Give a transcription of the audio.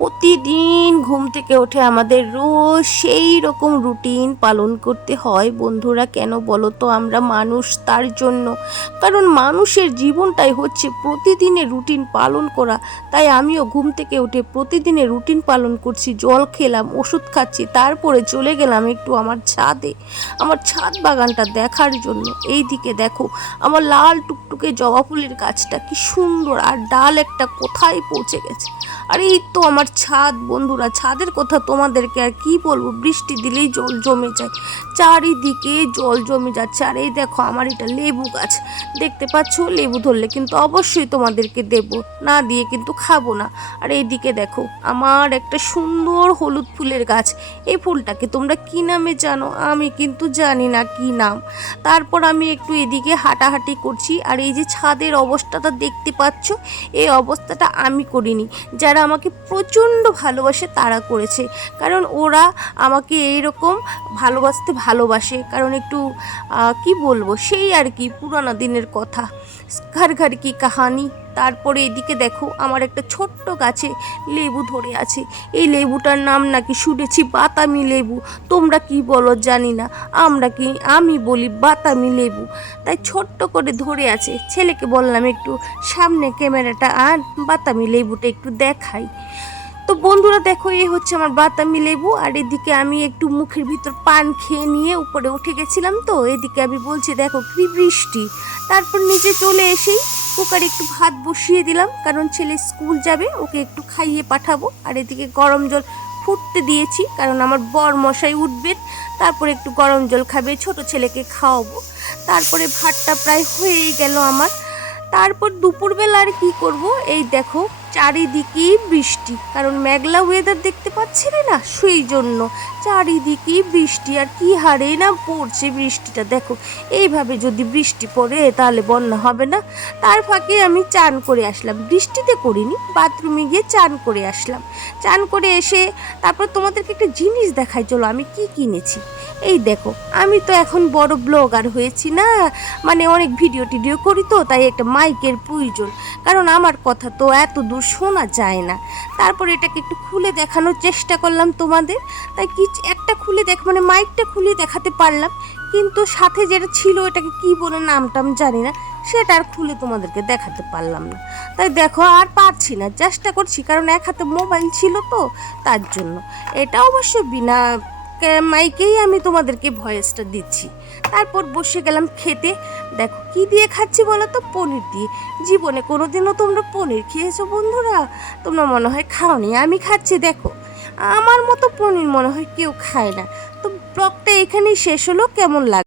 প্রতিদিন ঘুম থেকে উঠে আমাদের রোজ সেই রকম রুটিন পালন করতে হয় বন্ধুরা। কেন বলো তো? আমরা মানুষ, তার জন্য। কারণ মানুষের জীবনটাই হচ্ছে প্রতিদিনের রুটিন পালন করা। তাই আমিও ঘুম থেকে উঠে প্রতিদিনের রুটিন পালন করছি। জল খেলাম, ওষুধ খাচ্ছি, তারপরে চলে গেলাম একটু আমার ছাদে, আমার ছাদ বাগানটা দেখার জন্য। এই দিকে দেখো আমার লাল টুকটুকে জবা ফুলের গাছটা কি সুন্দর, আর ডাল একটা কোথায় পৌঁছে গেছে। আর এই তো আমার ছাদ বন্ধুরা। ছাদের কথা তোমাদেরকে আর কি বলবো, বৃষ্টি দিলেই জল জমে যায়, চারিদিকে জল জমে যাচ্ছে। আর এই দেখো আমার এটা লেবু গাছ, দেখতে পাচ্ছ? লেবু ধরলে কিন্তু অবশ্যই তোমাদেরকে দেব, না দিয়ে কিন্তু খাবো না। আর এইদিকে দেখো আমার একটা সুন্দর হলুদ ফুলের গাছ। এই ফুলটাকে তোমরা কি নামে জানো? আমি কিন্তু জানি না কি নাম। তারপর আমি একটু এদিকে হাঁটাহাঁটি করছি। আর এই যে ছাদের অবস্থাটা দেখতে পাচ্ছ, এই অবস্থাটা আমি করিনি, যারা আমাকে প্রচণ্ড ভালোবাসে তারা করেছে। কারণ ওরা আমাকে এইরকম ভালোবাসে, কারণ একটু কি বলবো, সেই আর কি পুরানো দিনের কথা, ঘর ঘর কি কাহানি। তারপরে এদিকে দেখো আমার একটা ছোট্ট গাছে লেবু ধরে আছে। এই লেবুটার নাম নাকি শুনেছি বাতামি লেবু, তোমরা কি বলো জানি না, আমি বলি বাতামি লেবু। তাই ছোট্ট করে ধরে আছে। ছেলেকে বললাম একটু সামনে ক্যামেরাটা আন, বাতামি লেবুটা একটু দেখাই। তো বন্ধুরা দেখো, এই হচ্ছে আমার বাতামি লেবু। আর এদিকে আমি একটু মুখের ভিতর পান খেয়ে নিয়ে উপরে উঠে গেছিলাম, তো এদিকে আমি বলছি দেখো কি বৃষ্টি। তারপর নিচে চলে এসেই কুকারে একটু ভাত বসিয়ে দিলাম, কারণ ছেলে স্কুল যাবে, ওকে একটু খাইয়ে পাঠাবো। আর এদিকে গরম জল ফুটতে দিয়েছি, কারণ আমার বর মশাই উঠবেন, তারপরে একটু গরম জল খাবে, ছোট ছেলেকে খাওয়াবো। তারপরে ভাতটা প্রায় হয়েই গেল আমার। তারপর দুপুরবেলা আর কি করব, এই দেখো চারিদিকেই বৃষ্টি, কারণ মেঘলা ওয়েদার দেখতে পাচ্ছিলে না, সেই জন্য চারিদিকেই বৃষ্টি। আর কি হারে না পড়ছে বৃষ্টিটা, দেখো এইভাবে যদি বৃষ্টি পড়ে তাহলে বন্যা হবে না? তার ফাঁকে আমি চান করে আসলাম, বৃষ্টিতে করিনি, বাথরুমে গিয়ে চান করে আসলাম। চান করে এসে তারপর তোমাদেরকে একটা জিনিস দেখাই, চলো আমি কি কিনেছি। এই দেখো, আমি তো এখন বড় ব্লগার হয়েছি না, মানে অনেক ভিডিও টিডিও করি, তো তাই একটা মাইকের প্রয়োজন, কারণ আমার কথা তো এত দূর শোনা যায় না। তারপর এটাকে একটু খুলে দেখানোর চেষ্টা করলাম তোমাদের। তাই কি একটা খুলে মানে মাইকটা খুলে দেখাতে পারলাম, কিন্তু সাথে যেটা ছিল এটাকে কি বলে নামটাম জানি না, সেটা আর খুলে তোমাদেরকে দেখাতে পারলাম না। তাই দেখো আর পারছি না, চেষ্টা করছি, কারণ এক হাতে মোবাইল ছিল তো, তার জন্য। এটা অবশ্য বিনা মাইকেই আমি তোমাদেরকে ভয়েসটা দিচ্ছি। তারপর বসে গেলাম খেতে। দেখো কি দিয়ে খাচ্ছি বলো তো? পনির দিয়ে। জীবনে কোনোদিনও তোমরা পনির খেয়েছো বন্ধুরা? তোমরা মনে হয় খাওনি, আমি খাচ্ছি দেখো। আমার মতো পনির মনে হয় কেউ খায় না। তো ব্লগটা এখানেই শেষ হলো, কেমন লাগে?